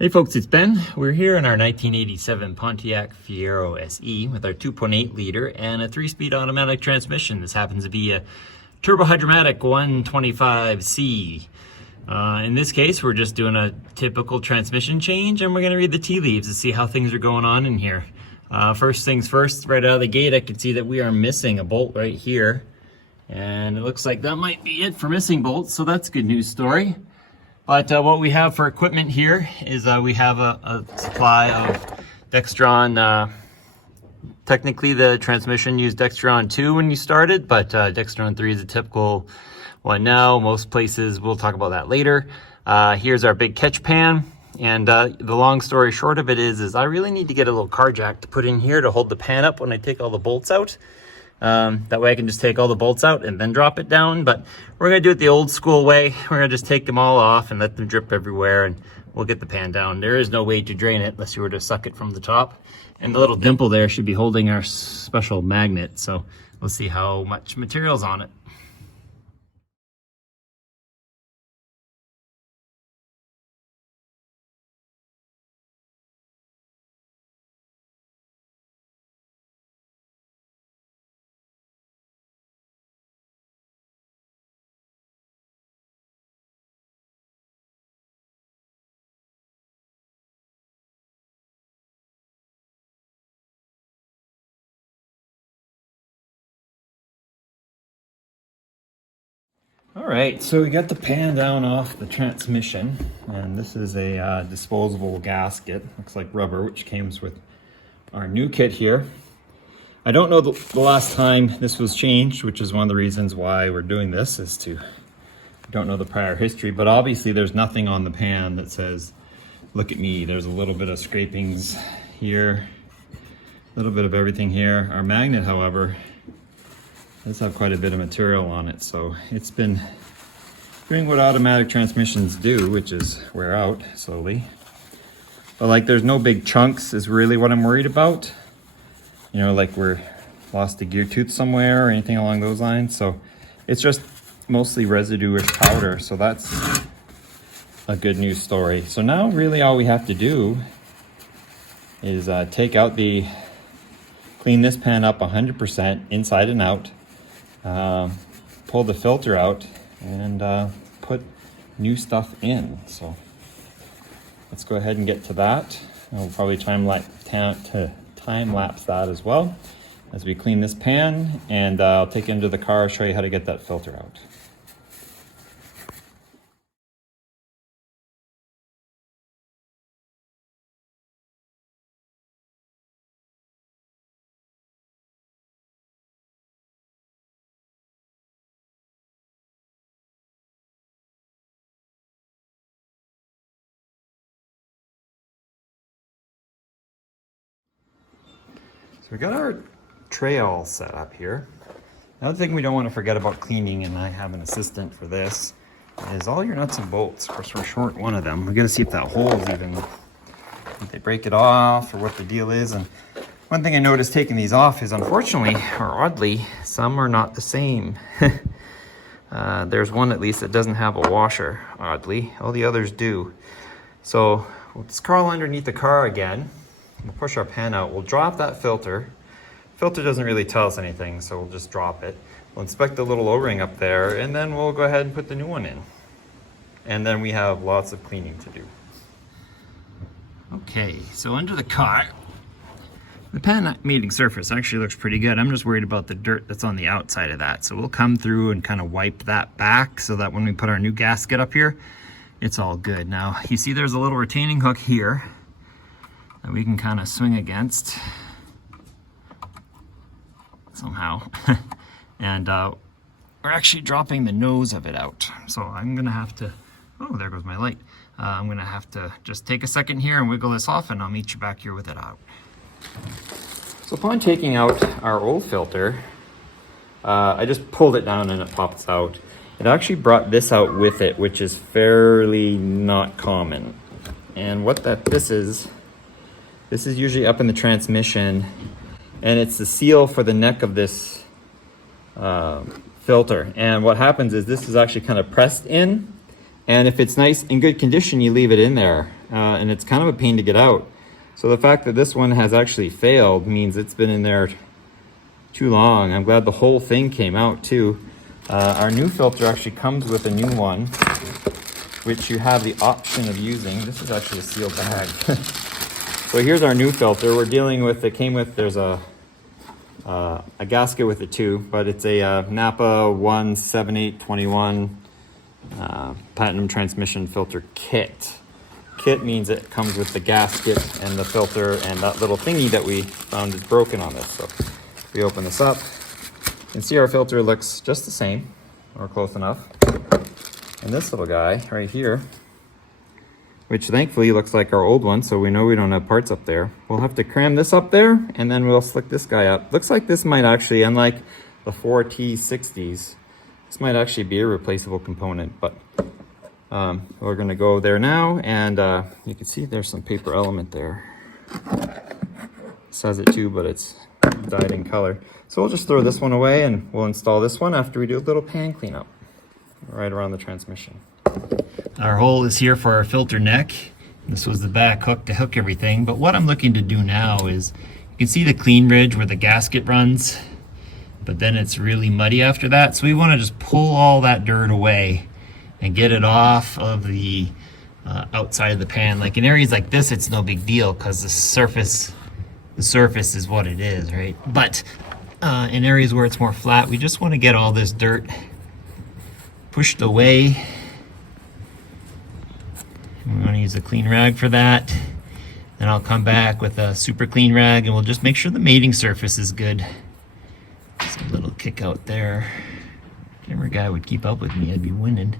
Hey folks, it's Ben. We're here in our 1987 Pontiac Fiero SE with our 2.8 liter and a 3-speed automatic transmission. This happens to be a Turbo-Hydromatic 125C. In this case, we're just doing a typical transmission change, and we're going to read the tea leaves to see how things are going on in here. First things first, right out of the gate, I can see that we are missing a bolt right here. And it looks like that might be it for missing bolts, so that's a good news story. But what we have for equipment here is we have a supply of Dextron. Technically the transmission used Dextron 2 when you started, but Dextron 3 is a typical one now. Most places, we'll talk about that later. Here's our big catch pan. And the long story short of it is I really need to get a little car jack to put in here to hold the pan up when I take all the bolts out. That way I can just take all the bolts out and then drop it down, but we're going to do it the old school way. We're going to just take them all off and let them drip everywhere, and we'll get the pan down. There is no way to drain it unless you were to suck it from the top. And the little dimple there should be holding our special magnet, so we'll see how much material's on it. All right, so we got the pan down off the transmission, and this is a disposable gasket. Looks like rubber, which comes with our new kit here. I don't know the last time this was changed, which is one of the reasons why we're doing this, is to don't know the prior history, but obviously there's nothing on the pan that says, look at me. There's a little bit of scrapings here, a little bit of everything here. Our magnet, however, does have quite a bit of material on it, so it's been doing what automatic transmissions do, which is wear out slowly. But like, there's no big chunks is really what I'm worried about. You know, like we're lost a gear tooth somewhere or anything along those lines. So it's just mostly residue-ish powder, so that's a good news story. So now really all we have to do is take out clean this pan up 100% inside and out. Pull the filter out and put new stuff in. So let's go ahead and get to that. I'll probably time lapse that as well as we clean this pan, and I'll take it into the car, show you how to get that filter out. So we got our tray all set up here. Another thing we don't want to forget about cleaning, and I have an assistant for this, is all your nuts and bolts. Of course, we're short one of them. We got to see if that hole's even, if they break it off or what the deal is. And one thing I noticed taking these off is, unfortunately, or oddly, some are not the same. There's one at least that doesn't have a washer, oddly. All the others do. So we'll just crawl underneath the car again. We'll push our pan out. We'll drop that filter. Filter doesn't really tell us anything, so we'll just drop it. We'll inspect the little O-ring up there, and then we'll go ahead and put the new one in. And then we have lots of cleaning to do. Okay, so under the car, the pan mating surface actually looks pretty good. I'm just worried about the dirt that's on the outside of that. So we'll come through and kind of wipe that back so that when we put our new gasket up here, it's all good. Now, you see there's a little retaining hook here that we can kind of swing against somehow. And we're actually dropping the nose of it out. So I'm gonna have to, oh, there goes my light. I'm gonna have to just take a second here and wiggle this off, and I'll meet you back here with it out. So upon taking out our old filter, I just pulled it down and it pops out. It actually brought this out with it, which is fairly not common. And what this is usually up in the transmission, and it's the seal for the neck of this filter. And what happens is this is actually kind of pressed in, and if it's nice in good condition, you leave it in there. and it's kind of a pain to get out. So the fact that this one has actually failed means it's been in there too long. I'm glad the whole thing came out too. Our new filter actually comes with a new one, which you have the option of using. This is actually a sealed bag. So here's our new filter. We're dealing with, there's a gasket with it too, but it's a Napa 17821 Platinum transmission filter kit. Kit means it comes with the gasket and the filter and that little thingy that we found is broken on this. So we open this up. You can see our filter looks just the same, or close enough. And this little guy right here, which thankfully looks like our old one, so we know we don't have parts up there. We'll have to cram this up there, and then we'll slick this guy up. Looks like this might actually, unlike the 4T60s, this might actually be a replaceable component, but we're gonna go there now, and you can see there's some paper element there. This has it too, but it's dyed in color. So we'll just throw this one away, and we'll install this one after we do a little pan cleanup right around the transmission. Our hole is here for our filter neck. This was the back hook to hook everything, but what I'm looking to do now is, you can see the clean ridge where the gasket runs, but then it's really muddy after that. So we want to just pull all that dirt away and get it off of the outside of the pan. Like in areas like this, it's no big deal because the surface is what it is, right? But in areas where it's more flat, we just want to get all this dirt pushed away. We want to use a clean rag for that. Then I'll come back with a super clean rag and we'll just make sure the mating surface is good. Just a little kick out there. Camera guy would keep up with me, I'd be winning.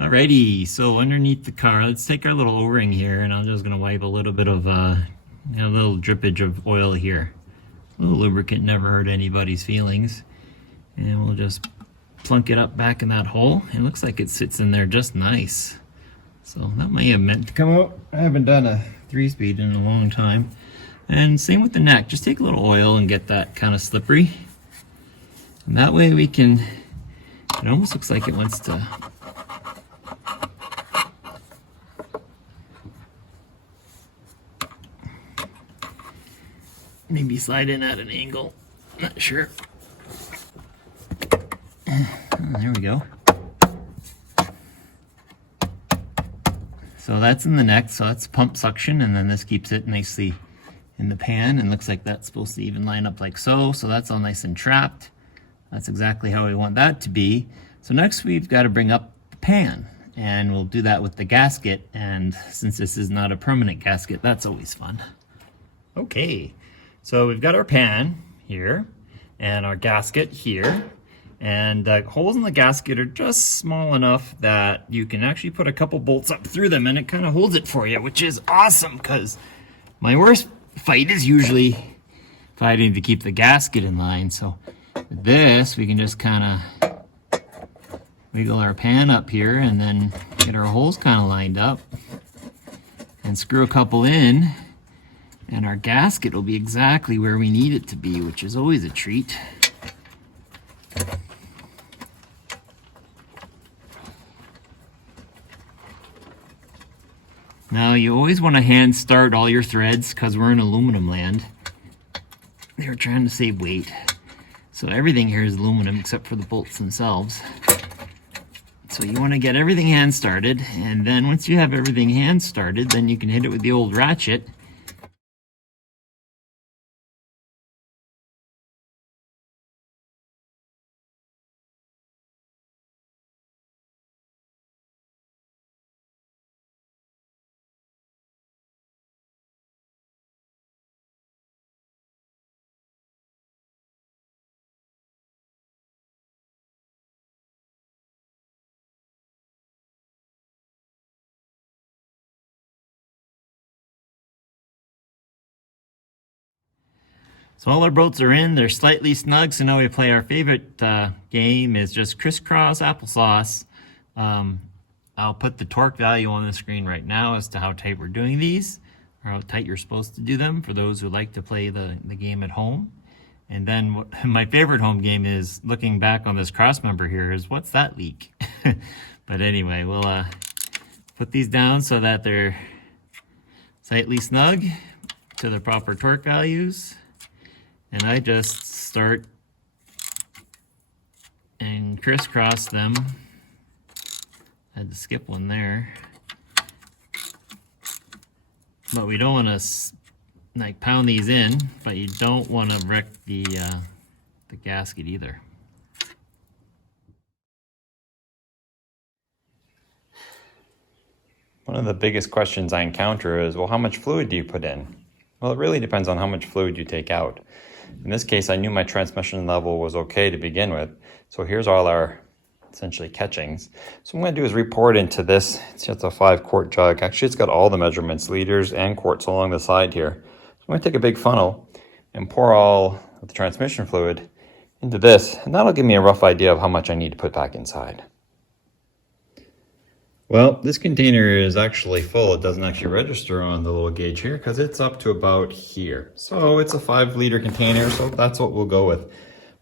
Alrighty, so underneath the car, let's take our little O-ring here, and I'm just gonna wipe a little bit of a little drippage of oil here. A little lubricant never hurt anybody's feelings. And we'll just plunk it up back in that hole. It looks like it sits in there just nice. So that may have meant to come out. I haven't done a 3-speed in a long time. And same with the neck. Just take a little oil and get that kind of slippery. And that way we can, it almost looks like it wants to maybe slide in at an angle. Not sure. There we go. So that's in the neck, so that's pump suction, and then this keeps it nicely in the pan, and looks like that's supposed to even line up like so. So that's all nice and trapped. That's exactly how we want that to be. So next we've got to bring up the pan, and we'll do that with the gasket, and since this is not a permanent gasket, that's always fun. Okay, so we've got our pan here, and our gasket here. And the holes in the gasket are just small enough that you can actually put a couple bolts up through them and it kind of holds it for you, which is awesome because my worst fight is usually fighting to keep the gasket in line. So with this, we can just kind of wiggle our pan up here and then get our holes kind of lined up and screw a couple in, and our gasket will be exactly where we need it to be, which is always a treat. Now you always want to hand start all your threads because we're in aluminum land. They're trying to save weight. So everything here is aluminum except for the bolts themselves. So you want to get everything hand started, and then once you have everything hand started, then you can hit it with the old ratchet. So all our bolts are in, they're slightly snug, so now we play our favorite game is just crisscross applesauce. I'll put the torque value on the screen right now as to how tight we're doing these, or how tight you're supposed to do them for those who like to play the game at home. And then my favorite home game is looking back on this cross member here is what's that leak? But anyway, we'll put these down so that they're tightly snug to the proper torque values. And I just start and crisscross them. I had to skip one there. But we don't want to like pound these in, but you don't want to wreck the gasket either. One of the biggest questions I encounter is, well, how much fluid do you put in? Well, it really depends on how much fluid you take out. In this case, I knew my transmission level was okay to begin with. So here's all our essentially catchings. So what I'm going to do is re-pour it into this. It's just a 5-quart jug. Actually, it's got all the measurements, liters and quarts along the side here. So I'm going to take a big funnel and pour all of the transmission fluid into this, and that'll give me a rough idea of how much I need to put back inside. Well, this container is actually full. It doesn't actually register on the little gauge here because it's up to about here. So it's a 5-liter container, so that's what we'll go with.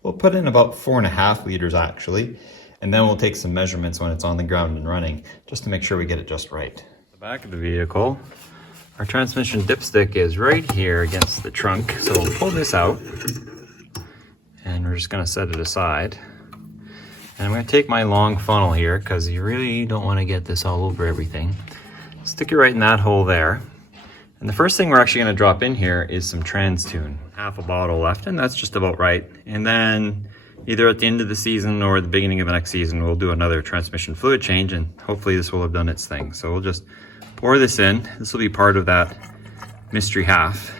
We'll put in about 4.5 liters actually, and then we'll take some measurements when it's on the ground and running, just to make sure we get it just right. The back of the vehicle, our transmission dipstick is right here against the trunk, so we'll pull this out, and we're just gonna set it aside. And I'm going to take my long funnel here because you really don't want to get this all over everything. Stick it right in that hole there. And the first thing we're actually going to drop in here is some Trans Tune. Half a bottle left, and that's just about right. And then either at the end of the season or the beginning of the next season, we'll do another transmission fluid change, and hopefully this will have done its thing. So we'll just pour this in. This will be part of that mystery half.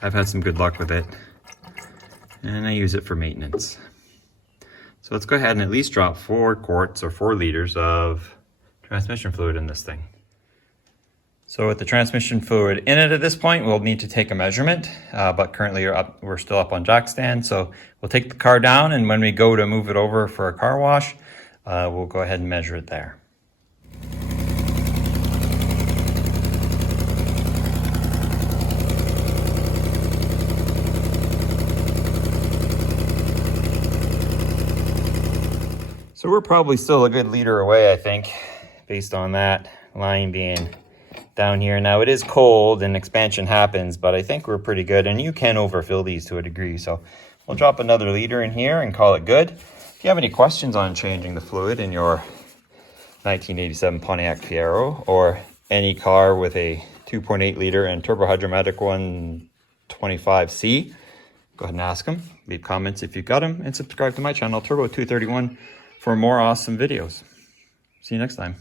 I've had some good luck with it, and I use it for maintenance. So let's go ahead and at least drop 4 quarts or 4 liters of transmission fluid in this thing. So with the transmission fluid in it at this point, we'll need to take a measurement, but currently we're still up on jack stand. So we'll take the car down, and when we go to move it over for a car wash, we'll go ahead and measure it there. So we're probably still a good liter away, I think, based on that line being down here. Now it is cold and expansion happens, but I think we're pretty good, and you can overfill these to a degree. So we'll drop another liter in here and call it good. If you have any questions on changing the fluid in your 1987 Pontiac Fiero or any car with a 2.8 liter and Turbo-Hydromatic 125C, go ahead and ask them. Leave comments if you've got them, and subscribe to my channel, Turbo231, for more awesome videos. See you next time.